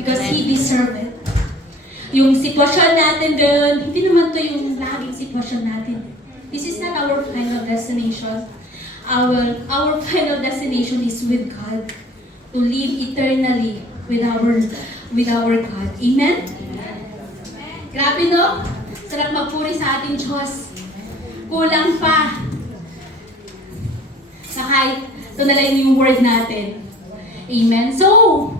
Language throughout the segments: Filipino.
Because He deserved it. Yung sitwasyon natin ngayon, hindi naman to yung laging sitwasyon natin. This is not our final destination. Our final destination is with God. To live eternally with our God. Amen? Grabe no? Sarap magpuri sa ating Diyos. Kulang pa. Na kahit ito na lang yung word natin. Amen? So,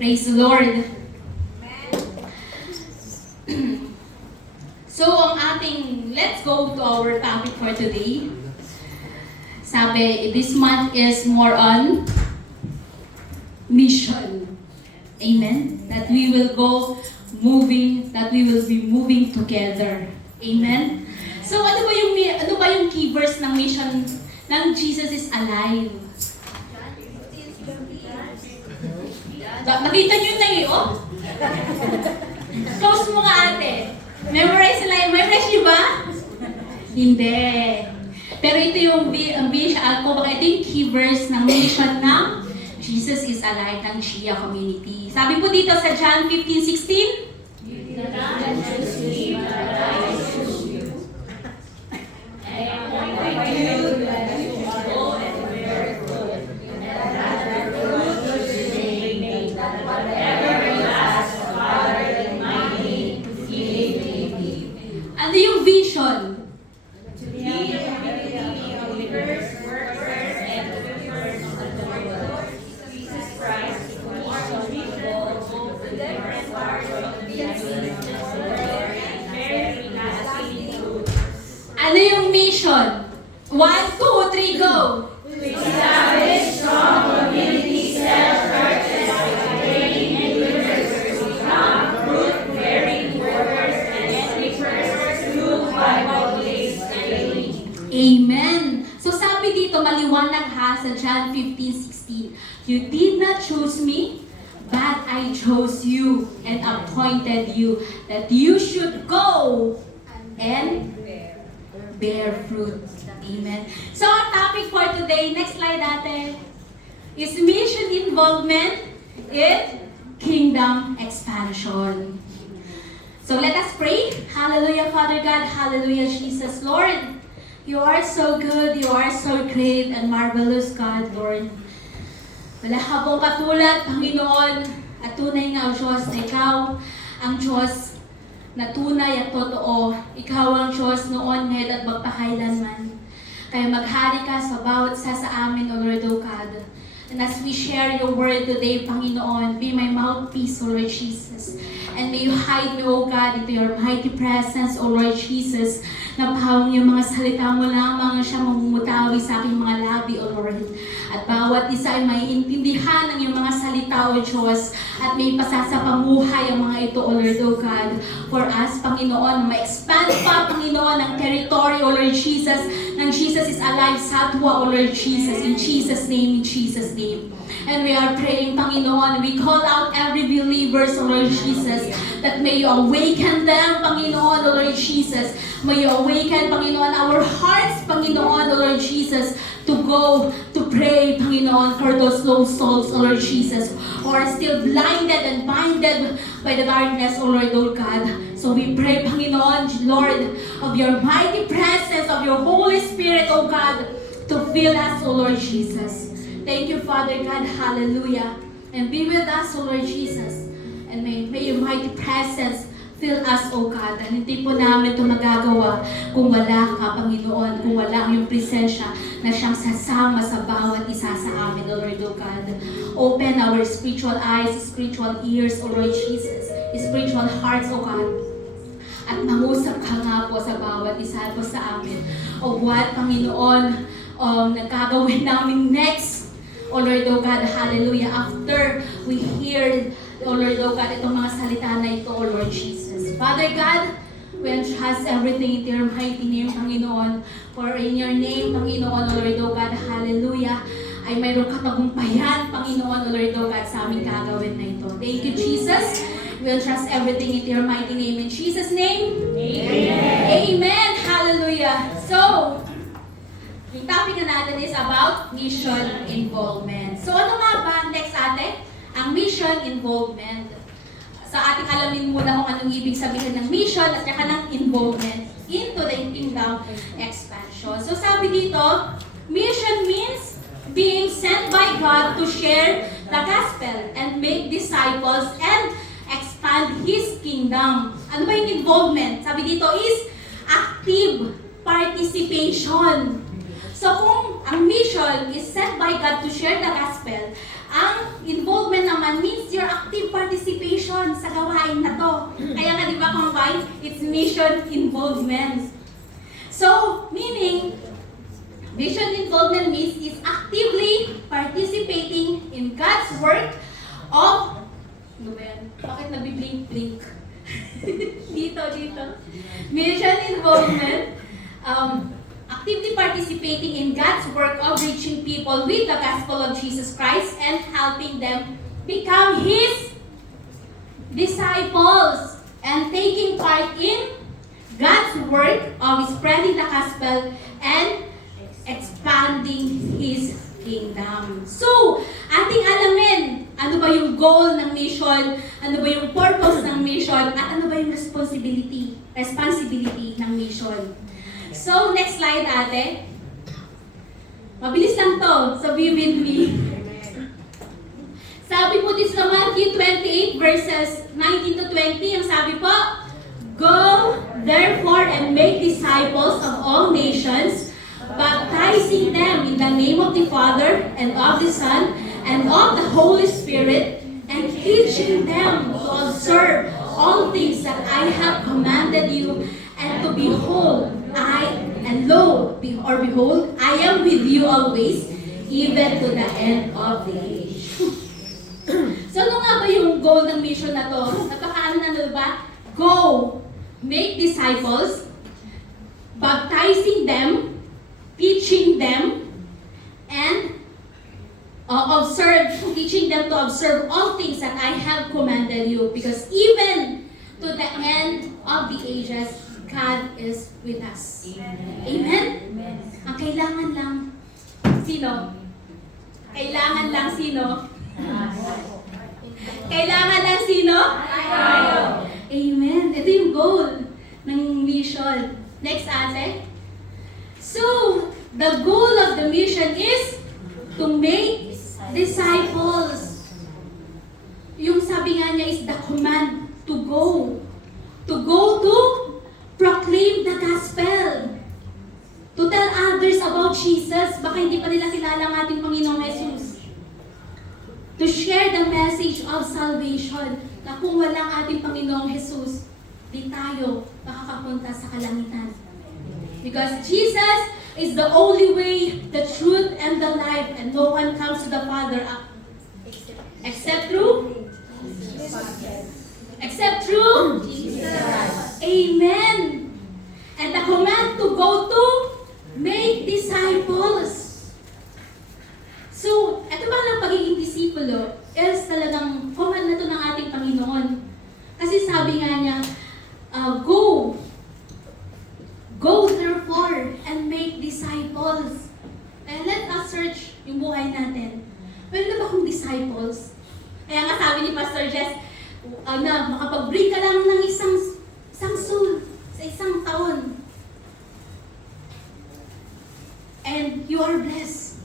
praise the Lord. So, ang ating, let's go to our topic for today. Sabi, this month is more on mission. Amen? That we will be moving together. Amen? So, ano ba yung key verse ng mission ng Jesus is alive? Nakita nyo na yun, oh? Close mo nga ate. Memorize nyo ba? Hindi. Pero ito yung baka ito yung key verse ng mission ng Jesus is alive ng Shia community. Sabi po dito sa John 15:16. Ano yung vision? Ano yung mission? 1, 2, 3, go! Establish strong community self-churches, training and leaders to become fruit-bearing workers and speakers through Bible-based training. Amen! So sabi dito, maliwanag ha sa John 15:16. You did not choose me, but I chose you and appointed you that you should go and bear fruit. Amen. So our topic for today, next slide ate, is mission involvement in kingdom expansion. So let us pray. Hallelujah, Father God. Hallelujah, Jesus. Lord, you are so good. You are so great and marvelous, God, Lord. Wala ka pong katulad, Panginoon, at tunay nga, Diyos, na Ikaw ang Diyos na tunay at totoo. Ikaw ang Diyos noon, ngayon at magpakailanman. Kaya maghari ka sa bawat isa sa amin, O Lord, O God. And as we share your word today, Panginoon, be my mouthpiece, O Lord Jesus. And may you hide me, O God, into your mighty presence, O Lord Jesus. Na pawang yung mga salita mo lamang siya mamumutawi sa aking mga labi, O Lord. At bawat isa ay maiintindihan ng iyong mga salita, O Diyos. At may pasasapamuhay ang mga ito, O Lord, O God. For us, Panginoon, ma-expand pa, Panginoon, ang territory, O Lord Jesus. Nang Jesus is alive, Satwa, O Lord Jesus. In Jesus' name, in Jesus' name. And we are praying, Panginoon, we call out every believer, O Lord Jesus, that may you awaken them, Panginoon, O Lord Jesus. May you awaken, Panginoon, our hearts, Panginoon, O Lord Jesus, to go, to pray, Panginoon, for those lost souls, O Lord Jesus, who are still blinded and blinded by the darkness, O Lord, O God. So we pray, Panginoon, Lord, of your mighty presence, of your Holy Spirit, O God, to fill us, O Lord Jesus. Thank you, Father God, hallelujah. And be with us, O Lord Jesus. And may your mighty presence fill us, O God. And hindi po namin ito magagawa kung wala ka, Panginoon, kung wala ang iyong presensya na siyang sasama sa bawat isa sa amin, O Lord, O God. Open our spiritual eyes, spiritual ears, O Lord Jesus, spiritual hearts, O God. At mangusap ka nga po sa bawat isa po sa amin. O what, Panginoon, nagkagawin namin next, O Lord, O God, hallelujah. After we hear, O Lord, O God, itong mga salita na ito, O Lord Jesus. Father God, we entrust everything into your mighty name, Panginoon. For in your name, Panginoon, O Lord, O God, hallelujah, ay mayroong katagumpayan, Panginoon, O Lord, O God, sa aming gagawin na ito. Thank you, Jesus. We entrust everything into your mighty name. In Jesus' name, Amen. Amen. Hallelujah. So, Yung topic na natin is about mission involvement. So ano nga ba next ate? Ang mission involvement. Sa ating alamin muna kung anong ibig sabihin ng mission at saka ng involvement into the kingdom expansion. So sabi dito, mission means being sent by God to share the gospel and make disciples and expand His kingdom. Ano ba yung involvement? Sabi dito is active participation. So kung ang mission is sent by God to share the gospel, ang involvement naman means your active participation sa gawain na to. Kaya nga di ba combine? It's mission involvement. So, meaning, mission involvement means is actively participating in God's work of, ano ba yan? Bakit nabiblink-blink? dito. Mission involvement, actively participating in God's work of reaching people with the gospel of Jesus Christ and helping them become His disciples and taking part in God's work of spreading the gospel and expanding His kingdom. So, ating alamin, ano ba yung goal ng mission, ano ba yung purpose ng mission, at ano ba yung responsibility ng mission. So, next slide, ate. Mabilis lang to. So, be with me. Sabi po dito sa Matthew 28 verses 19 to 20, ang sabi po, Go, therefore, and make disciples of all nations, baptizing them in the name of the Father, and of the Son, and of the Holy Spirit, and teaching them to observe all things that I have commanded you, and to behold, behold, I am with you always, even to the end of the age. So, ano nga ba yung goal ng mission na to? Napakaano na ba? Go, make disciples, baptizing them, teaching them, and teaching them to observe all things that I have commanded you. Because even to the end of the ages, God is with us. Amen? Ang kailangan lang, sino? Kailangan lang sino? Kailangan lang sino? Amen. Ito yung goal ng mission. Next, ate. So, the goal of the mission is to make disciples. Yung sabi nga niya is the command to go. To go to proclaim the gospel. To tell others about Jesus. Baka hindi pa nila kilala ang ating Panginoong Jesus. To share the message of salvation. Na kung walang ating Panginoong Jesus, di tayo makakapunta sa kalangitan. Because Jesus is the only way, the truth, and the life. And no one comes to the Father except through Jesus. Amen. And the command to go to make disciples. So, ito ba lang pagiging disipulo is talagang command na to ng ating Panginoon. Kasi sabi nga niya, Go therefore and make disciples. And let us search yung buhay natin. Meron na ba akong disciples? Kaya nga sabi ni Pastor Jess, makapag-bring ka lang ng isang soul sa isang taon. And you are blessed.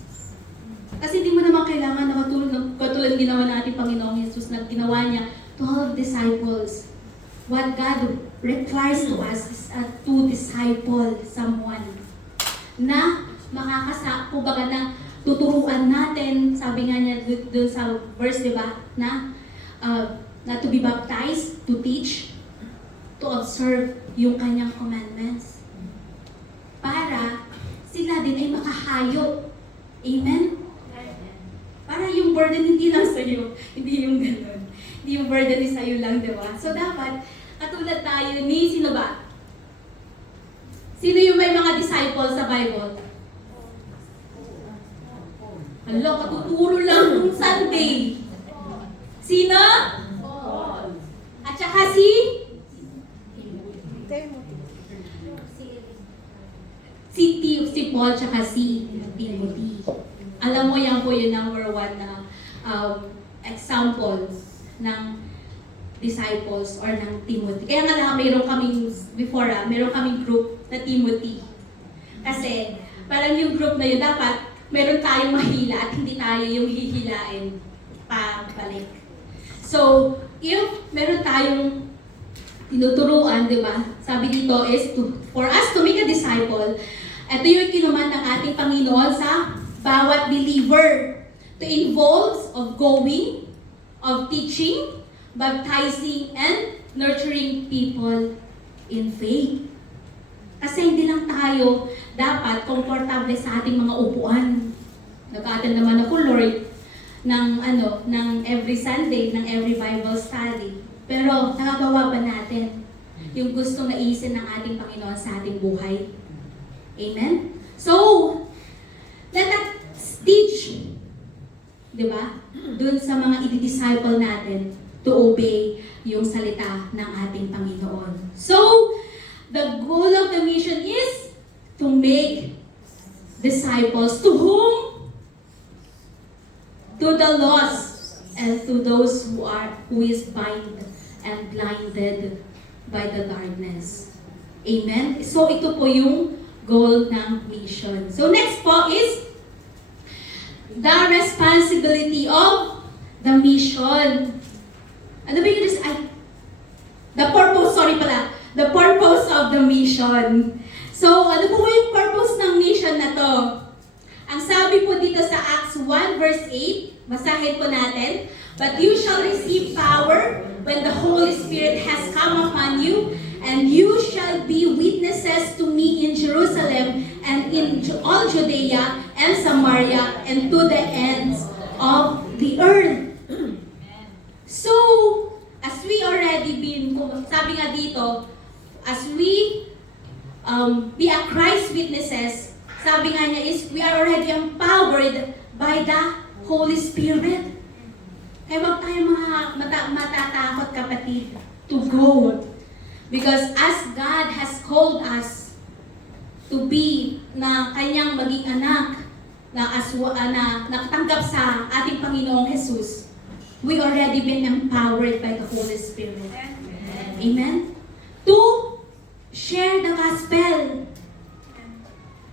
Kasi hindi mo naman kailangan na katulad ginawa ng ating Panginoong Jesus na ginawa niya to have disciples. What God requires to us is to disciple someone na kumbaga na tuturuan natin, sabi nga niya doon sa verse, di ba, na to be baptized, to teach, to observe yung kanyang commandments. Para sila din ay makahayo. Amen? Para yung burden hindi lang sa'yo, hindi yung gano'n. Hindi yung burden is sa'yo lang, di ba? So dapat, katulad tayo ni, sino ba? Sino yung may mga disciples sa Bible? Hala, katuturo lang nung Sunday. Sino? At saka si Paul, tsaka si Timothy. Alam mo, yan po yung number one na example ng disciples or ng Timothy. Kaya nga lang, meron kaming, meron kaming group na Timothy. Kasi, parang yung group na yun, dapat meron tayong mahila at hindi tayo yung hihilain pabalik. So, if meron tayong tinuturuan, di ba? Sabi dito is, for us to make a disciple, ito yung kinuman ng ating Panginoon sa bawat believer to involve of going, of teaching, baptizing, and nurturing people in faith. Kasi hindi lang tayo dapat komportable sa ating mga upuan. Nag-attend naman ako, Lord, ng every Sunday, ng every Bible study. Pero nagagawa ba natin yung gustong naisin ng ating Panginoon sa ating buhay? Amen? So, let us teach, di ba? Dun sa mga i-disciple natin to obey yung salita ng ating Panginoon. So, the goal of the mission is to make disciples to whom? To the lost and to those who is blind and blinded by the darkness. Amen? So, ito po yung goal ng mission. So, next po is the responsibility of the mission. Ano ba yung the purpose, the purpose of the mission. So, ano po yung purpose ng mission na to? Ang sabi po dito sa Acts 1 verse 8, basahin po natin, "But you shall receive power when the Holy Spirit has come upon you, and you shall be witnesses to me in Jerusalem and in all Judea and Samaria and to the ends of the earth." So, as we already been, sabi nga dito, as we be a Christ witnesses, sabi nga niya is, we are already empowered by the Holy Spirit. Kaya wag tayo matatakot, kapatid, to go. Because as God has called us to be na kanyang maging anak, na nakatanggap sa ating Panginoong Jesus, we already been empowered by the Holy Spirit. Amen? To share the gospel.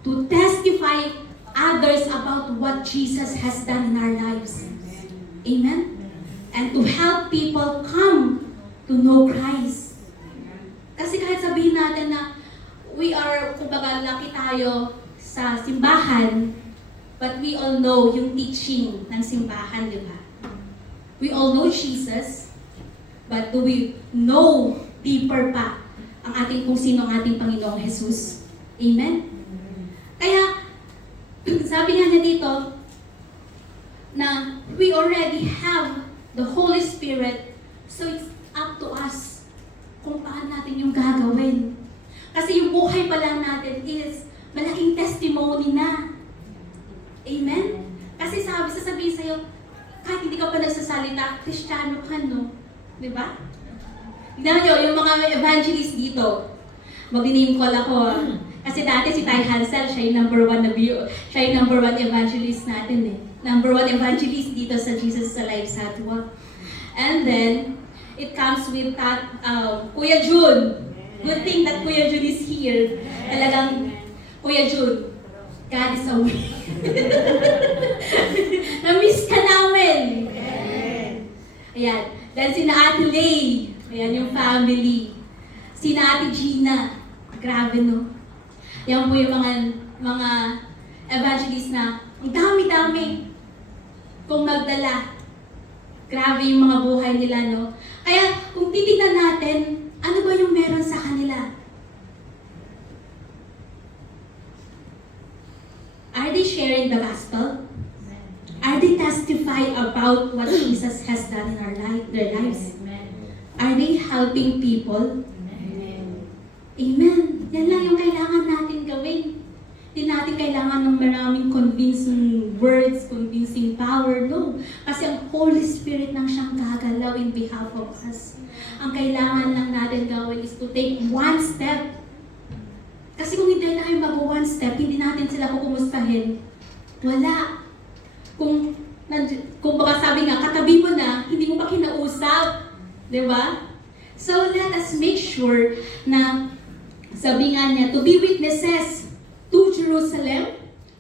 To testify others about what Jesus has done in our lives. Amen? And to help people come to know Christ. Kasi kahit sabihin natin na we are, kumbaga, laki tayo sa simbahan, but we all know yung teaching ng simbahan, di ba? We all know Jesus, but do we know deeper pa ang ating kung sino ang ating Panginoong Jesus? Amen? Kaya, sabi nga niya dito, na we already have the Holy Spirit, so it's up to us kung paano natin yung gagawin. Kasi yung buhay pa lang natin is malaking testimony na. Amen? Kasi sasabihin sa'yo, kahit hindi ka pa nagsasalita, Kristiyano ka, no? Diba? Tignan nyo, yung mga evangelist dito, mag-name call ako. Kasi dati si Ty Hansel, siya yung number one evangelist natin eh. Number one evangelist dito sa Jesus is Alive Satwa. And then, it comes with that, Kuya Jun. Good thing that Kuya Jun is here. Talagang, Kuya Jun, God is away. Na-miss ka namin. Ayan. Then sina Ate Lay. Ayan yung family. Sina Ate Gina. Grabe, no? Yan po yung mga evangelists na ang dami-dami kung magdala. Grabe yung mga buhay nila, no? Kaya kung titignan natin, ano ba yung meron sa kanila? Are they sharing the gospel? Are they testifying about what Jesus has done in their lives? Are they helping people? Amen. Yan lang yung kailangan natin gawin. Hindi natin kailangan ng maraming convincing words, convincing power. No. Kasi ang Holy Spirit nang siyang gagalaw in behalf of us. Ang kailangan lang natin gawin is to take one step. Kasi kung hindi na kayo mag-one step, hindi natin sila kukumustahin. Wala. Kung baka sabi nga, katabi mo na, hindi mo pa kinausap. Di ba? So let us make sure na, sabi nga niya, to be witnesses to Jerusalem,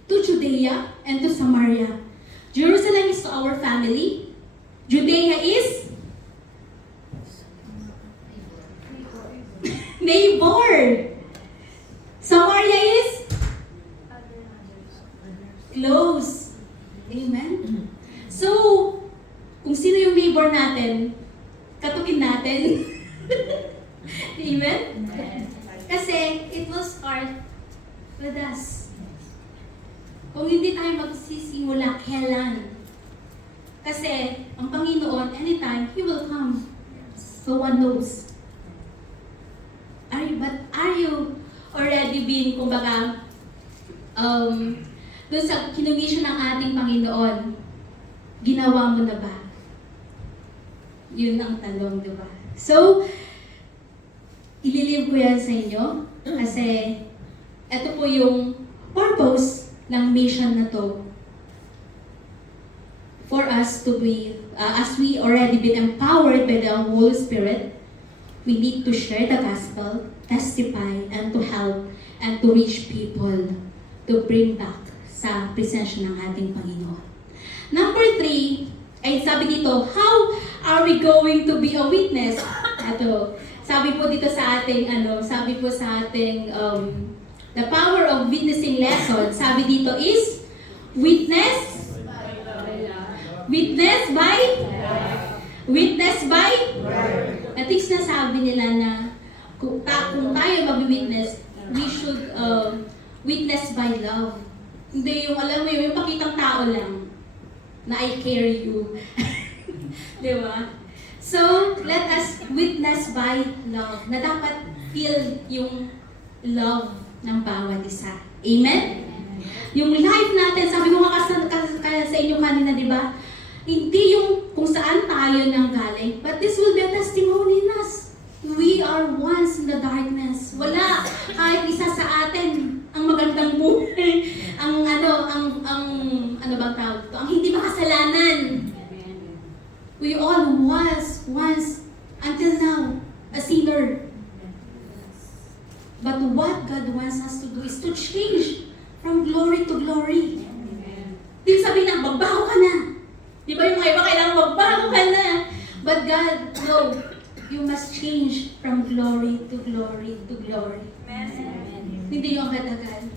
to Judea, and to Samaria. Jerusalem is to our family. Judea is neighbor. Samaria is close. Amen? So, kung sino yung neighbor natin, katukin natin. Amen? Kasi, it will start with us. Kung hindi tayo magsisimula, kailan? Kasi, ang Panginoon, anytime, He will come. So one knows. Are you already been, kumbaga, doon sa kinumisyon ng ating Panginoon, ginawa mo na ba? Yun ang tanong, di ba? So, ililive ko yan sa inyo kasi ito po yung purpose ng mission na to for us to be, as we already been empowered by the Holy Spirit, we need to share the gospel, testify, and to help, and to reach people, to bring back sa presensya ng ating Panginoon. Number 3, ay sabi dito, how are we going to be a witness? Ito, sabi po dito sa ating, sabi po sa ating, the power of witnessing lesson, sabi dito is, witness by, at least nasabi nila na, kung tayo mag-witness, we should witness by love. Hindi yung, alam mo yung pakitang tao lang, na I care you. Di ba? So, let us witness by love, na dapat feel yung love ng bawat isa. Amen? Yung life natin, sabi ko nga kaya sa inyo kanina, di ba? Hindi yung kung saan tayo nang galing, but this will be a testimony in us. We are once in the darkness. Wala kahit isa sa atin ang magandang buhay, ang ano bang tawag to? Ang hindi makasalanan. We all was once until now a sinner. But what God wants us to do is to change from glory to glory. Di sabihin na, magbago ka na. Di ba yung mga iba kailangan magbago ka na? But God, no. You must change from glory to glory to glory. Amen. Hindi yung agad-agad.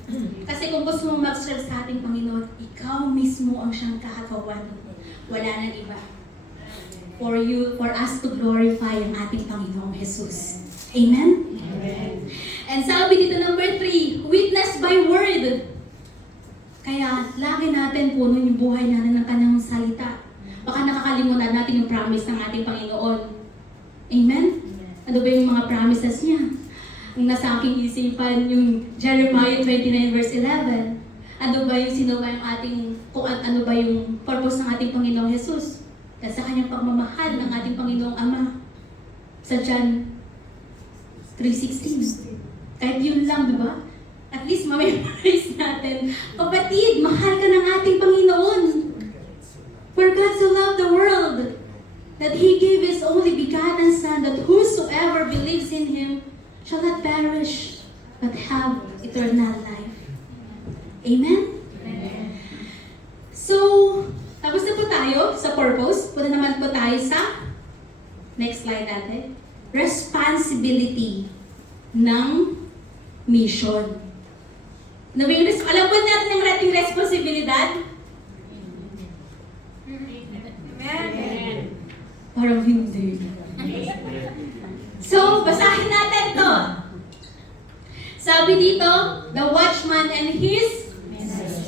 Kasi kung gusto mong mag-serve sa ating Panginoon, ikaw mismo ang siyang kakagawan. Wala nang iba. For us to glorify ang ating Panginoong Jesus. Amen? Amen. And sabi dito number 3, witness by word. Kaya lagi natin puno yung buhay natin ng kanyang salita. Baka nakakalimutan natin yung promise ng ating Panginoon. Amen? Ano ba yung mga promises niya? Ang nasa aking isipan yung Jeremiah 29 verse 11. Ano ba yung sino ba yung ating, kung ano ba yung purpose ng ating Panginoong Jesus? Dahil sa kanyang pagmamahal ng ating Panginoong Ama. Sa John 3:16. Kahit yun lang, di ba? At least mamemorize natin. Kapatid, mahal ka ng ating Panginoon. For God so loved the world that He gave His only begotten Son, that whosoever believes in Him shall not perish, but have eternal life. Amen? Amen. So, tapos na po tayo sa purpose. Punta naman po tayo sa next slide natin. Responsibility ng mission. Alam po natin ang ating responsibilidad? Amen. Parang hindi. So, basahin natin to. Sabi dito, the watchman and his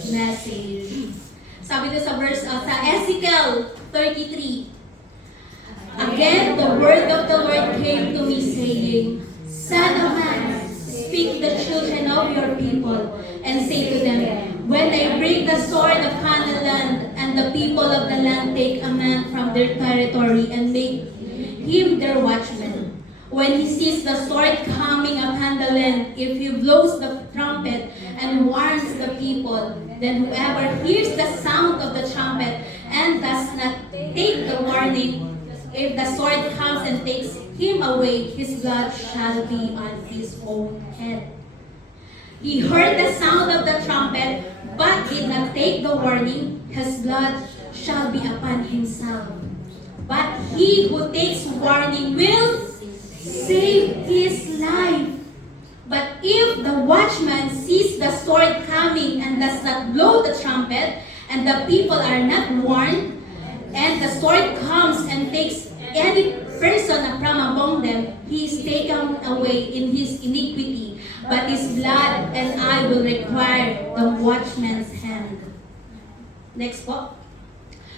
message. Sabi dito sa verse, sa Ezekiel 33. Again, the word of the Lord came to me saying, Son of man, speak the children of your people, and say to them, when I break the sword upon the land, and the people of the land take a man from their territory, and make him their watchman. When he sees the sword coming upon the land, if he blows the trumpet and warns the people, Then whoever hears the sound of the trumpet and does not take the warning, if the sword comes and takes him away, his blood shall be on his own head. He heard the sound of the trumpet, but did not take the warning, his blood shall be upon himself. But he who takes warning will save his life. But if the watchman sees the sword coming and does not blow the trumpet, and the people are not warned, and the sword comes and takes any person from among them, he is taken away in his iniquity, but his blood and I will require the watchman's hand. Next po.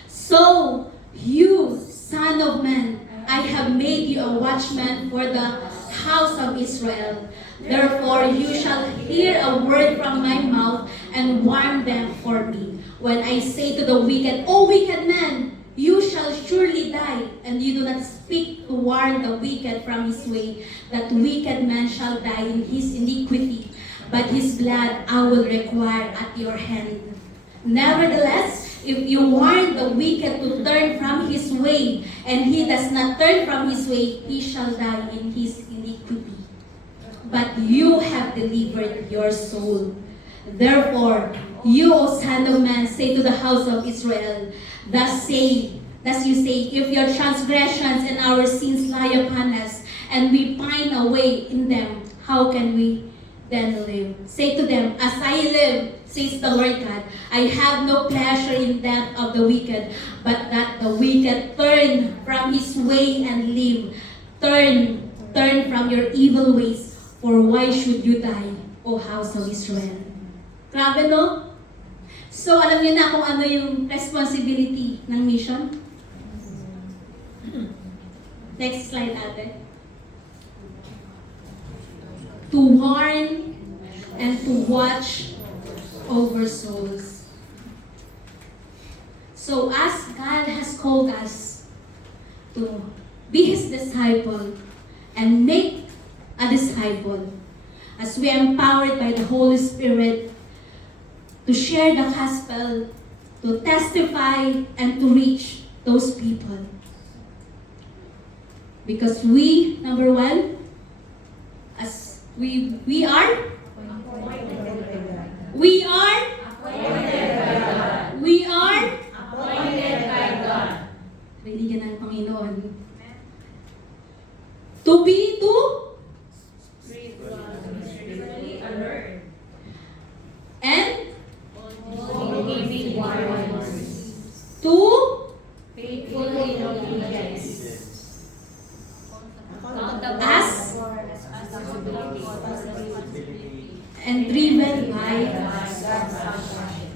So, you, son of man, I have made you a watchman for the house of Israel. Therefore, you shall hear a word from my mouth and warn them for me. When I say to the wicked, O wicked man, you shall surely die, and you do not speak to warn the wicked from his way, that wicked man shall die in his iniquity, but his blood I will require at your hand. Nevertheless, if you warn the wicked to turn from his way, and he does not turn from his way, he shall die in his iniquity. But you have delivered your soul. Therefore, you, O son of man, say to the house of Israel, thus you say, if your transgressions and our sins lie upon us, and we pine away in them, how can we then live? Say to them, as I live, says the Lord God, I have no pleasure in death of the wicked, but that the wicked turn from his way and live. Turn from your evil ways, for why should you die, O house of Israel? Grabe, no? So, alam niyo na kung ano yung responsibility ng mission? Next slide, ate. To warn and to watch over souls. So, as God has called us to be His disciple and make a disciple, as we are empowered by the Holy Spirit to share the gospel, to testify, and to reach those people. Because we, number one, as we are Appointed by God. Binigyan ng Panginoon. To be to Spiritually alert. and Giving warnings. to Faithful in obedience. Accountable As- for responsibility. and driven by God's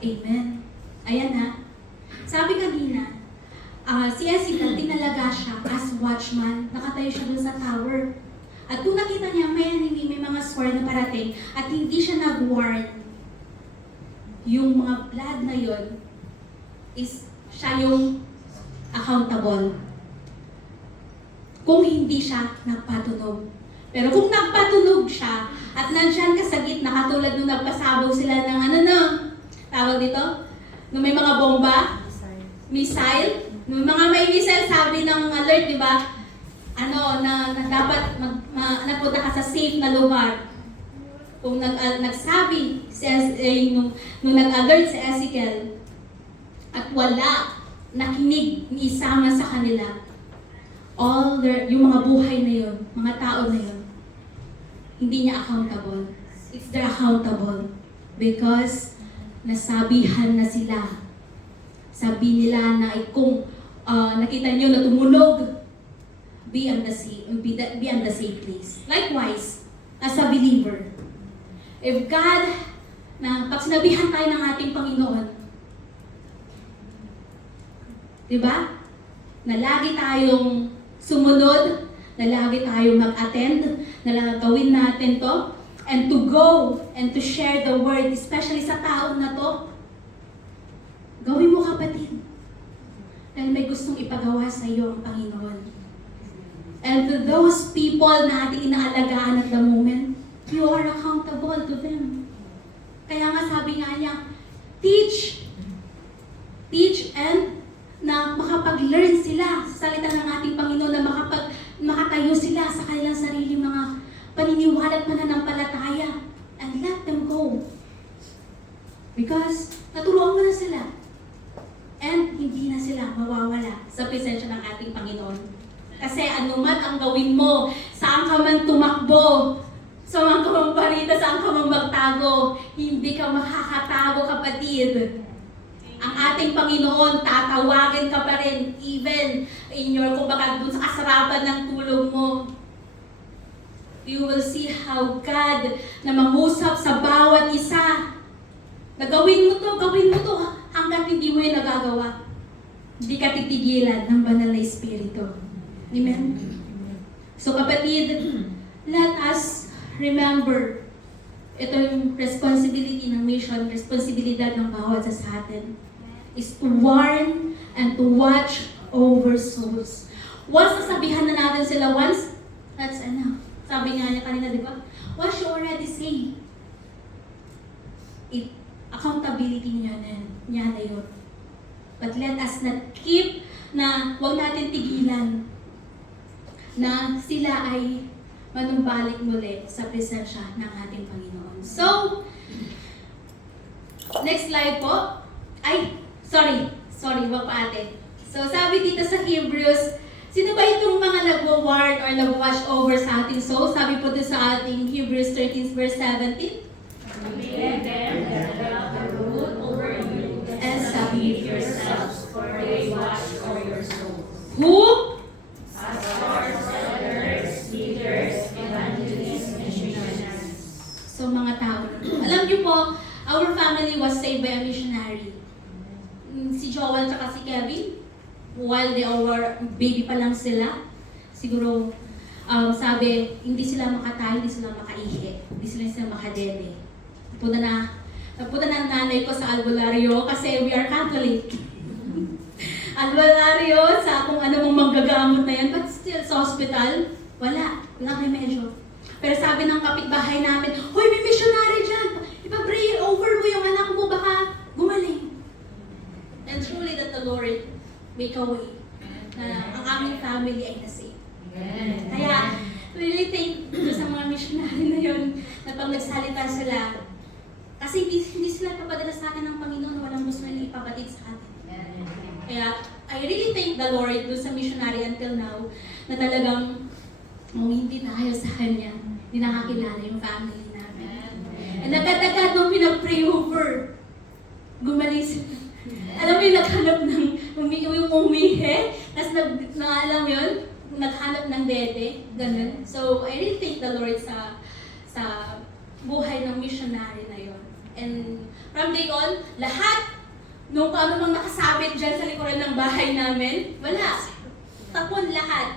Amen. Ayan ha. Sabi kanina, si Jessica, tinalaga siya as watchman. Nakatayo siya dun sa tower. At kung nakita niya may mga sword na parating at hindi siya nag-warn, yung mga blood na yon is siya yung accountable. Kung hindi siya nagpatunog. Pero kung nagpatunog siya at nandyan ka sa gitna, katulad nung nagpasabog sila ng tawag dito? Nung may mga bomba, missile, nung mga may missile, sabi ng alert, di ba? Na dapat nagpunta ka sa safe na lugar. Kung nagsabi, nung nag-alert si Ezekiel, at wala nakinig ni isama sa kanila, yung mga buhay na yun, mga tao na yun, hindi niya accountable. It's their accountable. Because nasabihan na sila. Sabi nila na kung nakita niyo na tumunog, be on the safe place. Likewise, as a believer, if God, pag sinabihan tayo ng ating Panginoon, diba? Na lagi tayong sumunod, na lagi tayong mag-attend, na gawin natin to, and to go and to share the word, especially sa taon na to, gawin mo, kapatid. Dahil may gustong ipagawa sa iyo ang Panginoon. And to those people na ating inaalagaan at the moment, you are accountable to them. Kaya nga sabi nga niya, teach. Teach and na makapag-learn sila sa salita ng ating Panginoon, na makatayo sila sa kanilang sarili mga paniniwala at pananampalataya. And let them go. Because naturuan mo na sila. And hindi na sila mawawala sa presensya ng ating Panginoon. Kasi anuman ang gawin mo, saan ka man tumakbo, saan ka man balita, saan ka man magtago, hindi ka makakatago, kapatid. Ang ating Panginoon, tatawagin ka pa rin, even in your, kumbaga, dun sa kasarapan ng tulog mo. You will see how God na mangusap sa bawat isa. Na gawin mo to, hanggat hindi mo yung nagagawa. Hindi ka titigilan ng banal na Espiritu. Amen? So kapatid, let us remember, ito yung responsibility ng mission, responsibilidad ng bawat sa atin, is to warn and to watch over souls. Once nasabihan na natin sila, that's enough. Sabi nga niya kanina, di ba? What you already say, accountability niya na yun. But let us not keep na huwag natin tigilan na sila ay manumbalik muli sa presensya ng ating Panginoon. So, next slide po. Sorry, wag pa ate. So, sabi dito sa Hebrews, sino ba itong mga nagwa-warn or nag-watch over sa ating soul? Sabi po dito sa ating Hebrews 13 verse 17. Let them develop the rule over you And submit yourselves, for they watch over your souls. Who? Pastors, elders, leaders, evangelists, and missionaries. So, mga tao. Alam niyo po, our family was saved by a missionary. Si Joel at si Kevin, while they were baby pa lang sila, siguro, sabi, hindi sila makatayo, hindi sila makaihi, hindi sila makadede. Punta na nanay ko sa albularyo kasi we are Catholic. Albularyo sa kung ano mong manggagamot na yan, but still sa hospital, walang remedyo. Pero sabi ng kapitbahay namin, hoy, may missionary dyan! Ipag-pray over mo yung anak mo, baka gumaling. And truly that the Lord make a way na ang aming family ay nasave. Kaya, really thank you sa mga missionary na yun na pag nagsalita sila. Kasi hindi sila papadala sa atin ng Panginoon na walang gusto nila ipabatid sa atin. Kaya, I really thank the Lord doon sa missionary until now na talagang hindi dahil sa Kanya, hindi nakakilala yung family namin. And agad-agad nung pinag-pray over, gumaling sila. Alam mo yung naghanap ng umihi, tapos alam yun, naghanap ng dede, ganun. So, I really thank the Lord sa buhay ng missionary na yun. And from day on, lahat, nung paano mang nakasabit dyan sa likuran ng bahay namin, wala. Tapon lahat.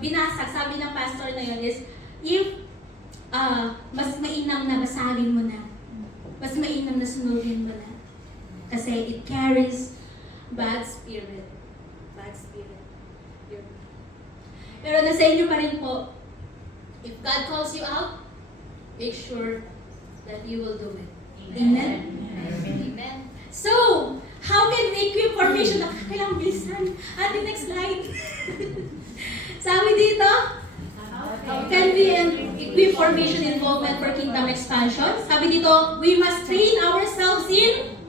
Binasag, sabi ng pastor na yun is, if mas mainam na basagin mo na, mas mainam na sunugin mo na. Kasi it carries bad spirit. Bad spirit. Yun. Pero nasa inyo pa rin po, if God calls you out, make sure that you will do it. Amen? Amen. So, how can we equip formation? Kailangan bilisan. Ating next slide. Sabi dito, can we equip formation involvement for kingdom expansion? Sabi dito, we must train ourselves in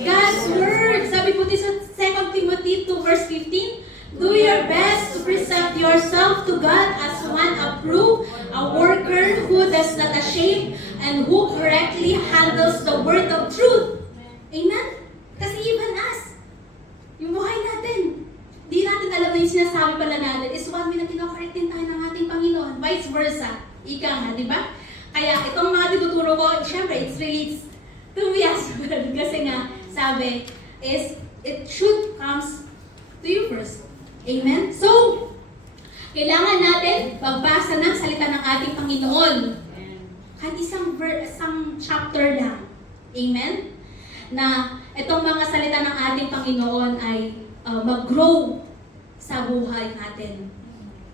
God's Word. Sabi po dito sa 2 Timothy 2 verse 15, do your best to present yourself to God as one approved, a worker who does not shame, and who correctly handles the word of truth. Amen? Kasi even us, yung buhay natin, di natin alam na yung sinasabi pala natin is one minute kinokorrect din tayo ng ating Panginoon. Vice versa. Ika nga, di ba? Kaya itong mga tinuturo ko, syempre, it relates to me as well. Kasi nga, sabi, is it should comes to you first. Amen? So, kailangan natin magbasa ng salita ng ating Panginoon. Kahit isang chapter lang. Amen? Na itong mga salita ng ating Panginoon ay mag-grow sa buhay natin.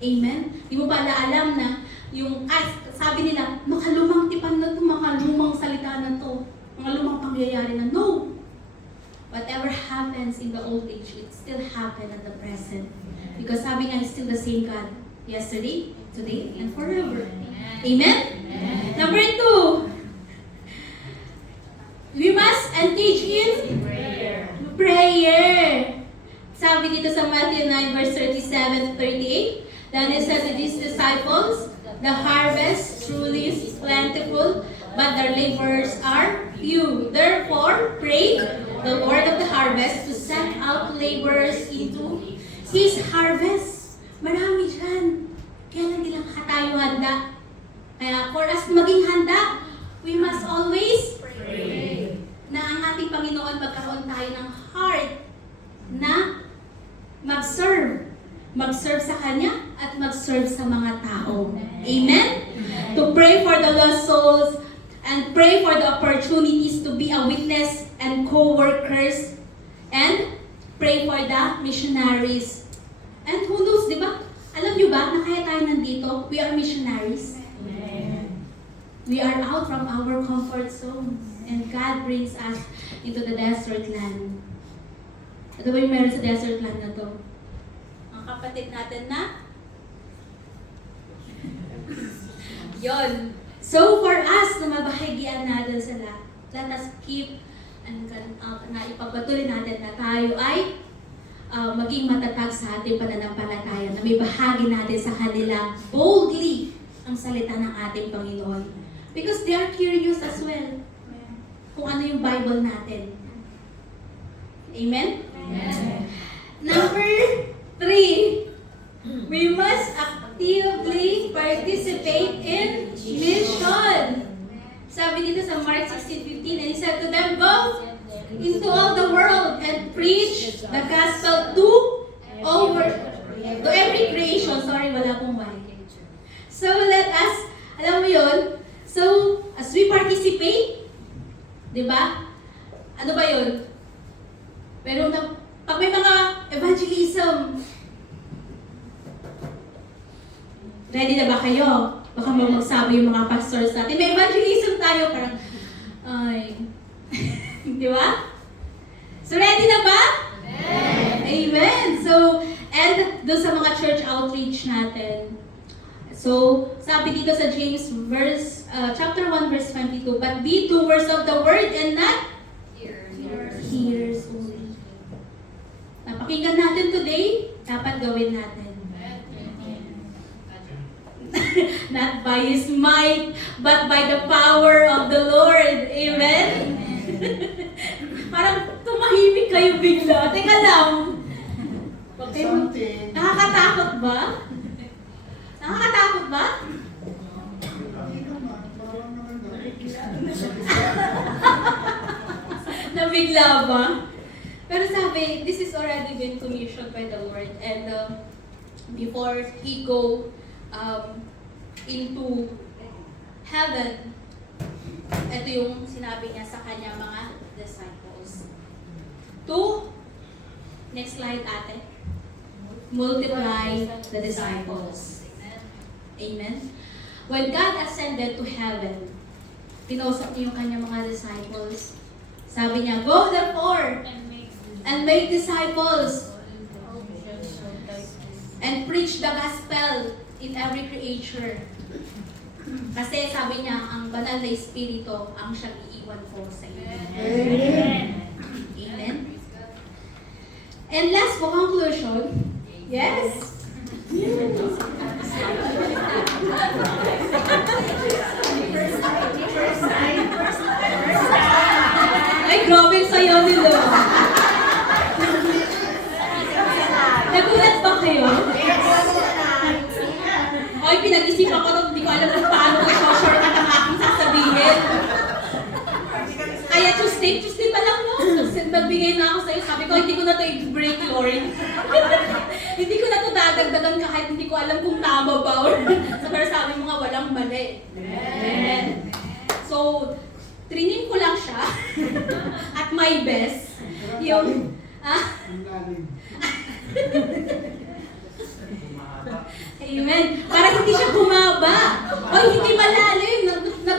Amen? Di mo ba alam na yung, sabi nila, makalumang tipan na to, makalumang salita na to. mga lumang pangyayari na no. Whatever happens in the old age, it still happen at the present. Because sabi nga, He's still the same God. Yesterday, today, and forever. Amen? Number 2, we must engage in prayer. Sabi dito sa Matthew 9 verse 37 to 38, Then He said to His disciples, The harvest truly is plentiful, but the laborers are few. Therefore, pray the Lord of the harvest to send out laborers into His harvest. Marami dyan. Kaya hindi lang tayo handa. Kaya for us maging handa, we must always pray. Na ang ating Panginoon magkaroon tayo ng heart na mag-serve. Mag-serve sa Kanya at mag-serve sa mga tao. Amen? To pray for the lost souls and pray for the opportunities to be a witness and co-workers and pray for the missionaries. And who knows, di ba? Alam nyo ba na kaya tayo nandito? We are missionaries. We are out from our comfort zone. And God brings us into the desert land. Ito ba yung meron sa desert land na to? Ang kapatid natin na? Yon. So for us na mabahagian natin sila, let us keep na ipagpatuloy natin na tayo ay maging matatag sa ating pananampalataya, na may bahagi natin sa kanila boldly ang salita ng ating Panginoon. Because they are curious as well kung ano yung Bible natin. Amen? Amen. Number 3, we must actively participate in mission. Sabi dito sa Mark 16:15, and He said to them, Go into all the world and preach the gospel to every creation. Sorry, wala pong mic. So let us, alam mo yun, so as we participate, di ba? Ano ba yun? Pero pag may mga evangelism, ready na ba kayo? Baka magsabi yung mga pastors natin, may evangelism tayo, parang, ay, di ba? So ready na ba? Amen! So, and doon sa mga church outreach natin, so, sabi dito sa James chapter 1 verse 22, But be doers of the word and not hearers only. Napakinggan natin today, dapat gawin natin. Not by His might, but by the power of the Lord. Amen? Parang tumahimik kayo bigla. Teka lang. Nakakatakot ba? Nakakatakot ba? Nabigla ba? Pero sabi, this is already been commissioned by the Lord. And before He go into heaven, ito yung sinabi niya sa kanya mga disciples. Next slide ate. Multiply the disciples. Amen. When God ascended to heaven, pinausap niya yung kanyang mga disciples. Sabi niya, Go therefore and make disciples and preach the gospel in every creature. Kasi sabi niya, ang banal na espiritu ang siyang iiwan ko sa inyo. Amen. Amen. And last for conclusion, yes? Ay, grabe yung sayo nila. Nagulat ba kayo? Ay, pinag-isipan ko hindi ko alam kung paano ko shortcut ang aking sasabihin. Kaya Tuesday pa lang, no? Nagbigay na ako sa'yo. Sabi ko, hindi ko na ito i-break, Lord. Hindi ko na ito dadagdagan kahit hindi ko alam kung tama ba. Pero sabi mo nga, walang mali. Amen. So, training ko lang siya. At my best. Yung, Amen. Para hindi siya bumaba. O hindi malalim.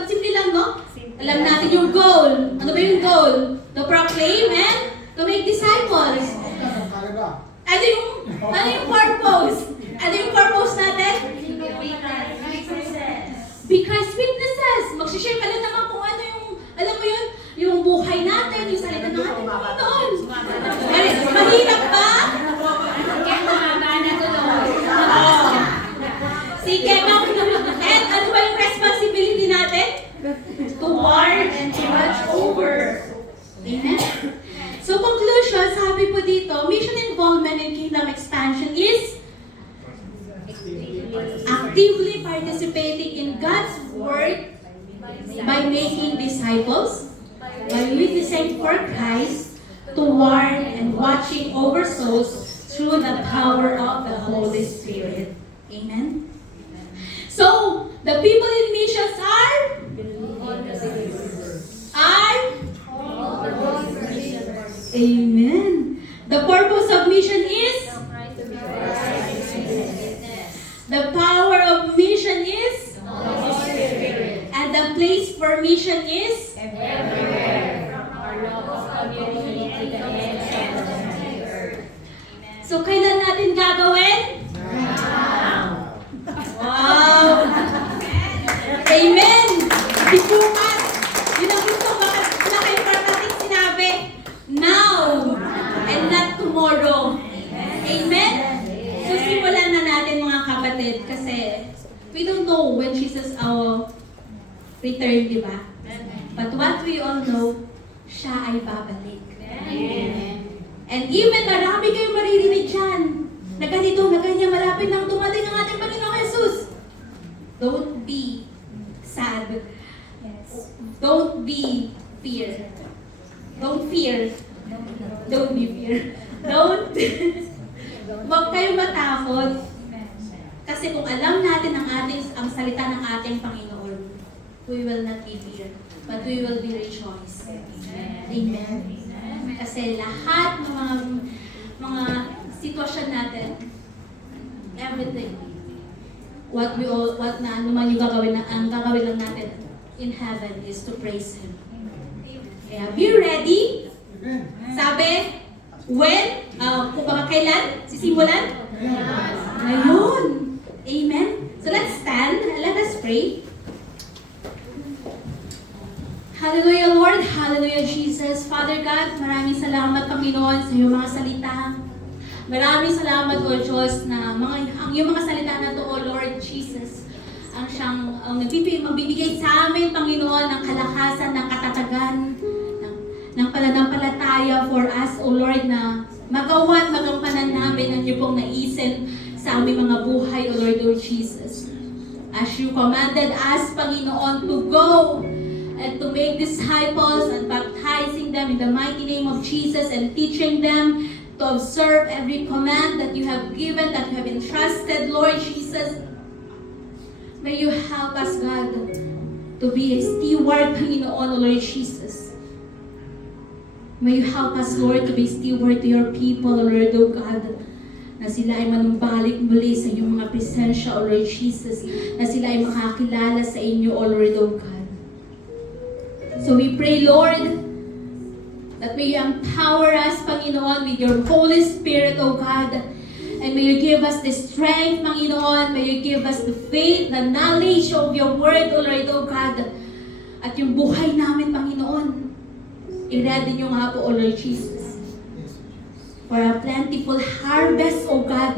Simple lang, no? Alam natin yung goal. Ano ba yung goal? To proclaim and to make disciples. Ano yung purpose? Ano yung purpose natin? Be Christ witnesses. Mag-share ka lang naman kung ano yung, alam mo yun, yung buhay natin, yung salita ng ating Panginoon. Mahirap ba? Sige, and ano ba yung responsibility natin? To warn and to watch over. Amen? So conclusion, sabi po dito, mission involvement in kingdom expansion is actively participating in God's work by making disciples, by witnessing for Christ, to warn and watching over souls through the power of the Holy Spirit. Amen? So, the people in missions are? Amen. The purpose of mission is? The power of mission is? And the place for mission is? So, kailan natin gagawin? Wow! Amen! Di bukas! Yun ang gusto ko na kayo parating sinabi. Now! And not tomorrow. Amen? So, simulan na natin mga kapatid kasi we don't know when Jesus return, di ba? But what we all know, siya ay babalik. Amen. And even marami kayong maririnig dyan na ganito, na ganyan, malapit nang dumating ang ating Panginoong Jesus. Don't be sad. Don't be fear. Don't fear. Don't be fear. Don't. Huwag kayong matakot. Kasi kung alam natin ang salita ng ating Panginoon, we will not be fear, but we will be rejoice. Amen. Kasi lahat ng mga sitwasyon natin, everything, what na ano man yung ang gagawin lang natin in heaven is to praise Him. Kaya be ready. Sabi, when? Kung baka kailan? Sisimulan? Ngayon. Amen. So let's stand. Let us pray. Hallelujah, Lord. Hallelujah, Jesus. Father God, maraming salamat, Panginoon, sa iyong mga salita. Maraming salamat, O Diyos, na ang iyong mga salita na to, O Lord Jesus, ang siyang magbibigay sa amin, Panginoon, ng kalakasan, ng katatagan, ng pananampalataya for us, O Lord, na magawa at magampanan namin ang iyong pong naisin sa aming mga buhay, O Lord, O Jesus. As you commanded us, Panginoon, to go and to make disciples and baptizing them in the mighty name of Jesus and teaching them to observe every command that you have given, that you have entrusted, Lord Jesus. May you help us, God, to be a steward, Panginoon, Lord Jesus. May you help us, Lord, to be steward to your people, Lord, O God, na sila ay manumbalik muli sa iyong mga presensya, O Lord Jesus, na sila ay makakilala sa inyo, O Lord, O God. So we pray, Lord, that may you empower us, Panginoon, with your Holy Spirit, O God. And may you give us the strength, Panginoon. May you give us the faith, the knowledge of your word, O Lord, O God. At yung buhay namin, Panginoon, i-ready nyo nga po, O Lord Jesus, for a plentiful harvest, O God,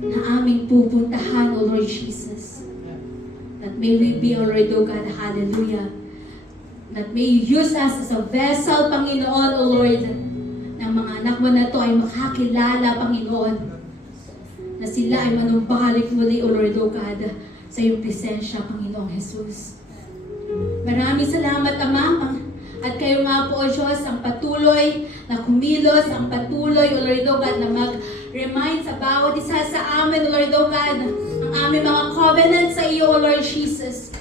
na aming pupuntahan, O Lord Jesus. That may we be, O Lord, O God, hallelujah. That may you use us as a vessel, Panginoon, O Lord, na mga anak mo na to ay makakilala, Panginoon, na sila ay manumbalik muli, O Lord, O God, sa iyong presensya, Panginoong Jesus. Maraming salamat, Ama, at kayo nga po, O Diyos, ang patuloy na kumilos, ang patuloy, O Lord, O God, na mag-remind sa bawat isa sa amin, O Lord, O God, ang aming mga covenant sa iyo, O Lord Jesus.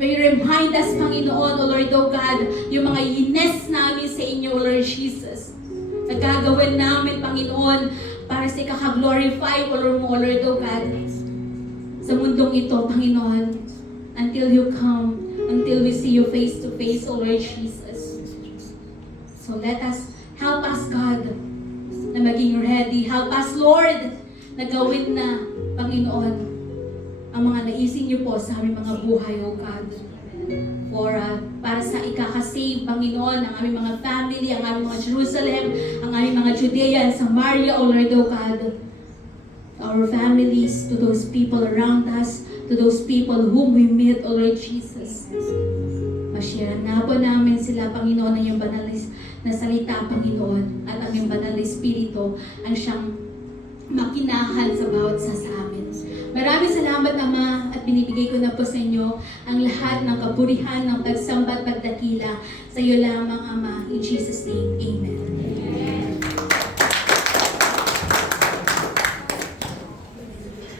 May you remind us, Panginoon, O Lord, O God, yung mga yines namin sa inyo, O Lord Jesus. Nagagawin namin, Panginoon, para sa ikaka-glorify, O Lord, O Lord, O God, sa mundong ito, Panginoon, until you come until we see you face to face, O Lord Jesus. So help us, God, na maging ready. Help us, Lord, na gawin na, Panginoon, ang mga naisin niyo po sa aming mga buhay, O God. Para sa ikakasave, Panginoon, ang aming mga family, ang aming mga Jerusalem, ang aming mga Judea and Samaria, O Lord, O God. Our families, to those people around us, to those people whom we meet, O Lord Jesus. Ma-share na po namin sila, Panginoon, ng iyong banal na salita, Panginoon, at ang iyong banal na Espiritu ang siyang makinahan sa bawat sa amin. Maraming salamat, Ama, at binibigay ko na po sa inyo ang lahat ng kapurihan, ng pagsamba at pagdakila sa iyo lamang, Ama. In Jesus' name, Amen.